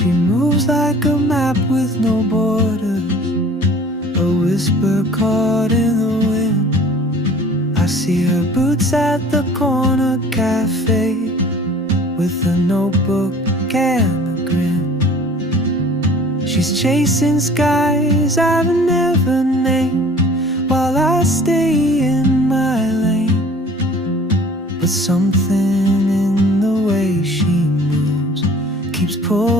She moves like a map with no borders, a whisper caught in the wind. I see her boots at the corner cafe, with a notebook and a grin. She's chasing skies I've never named, while I stay in my lane. But something in the way she moves keeps pulling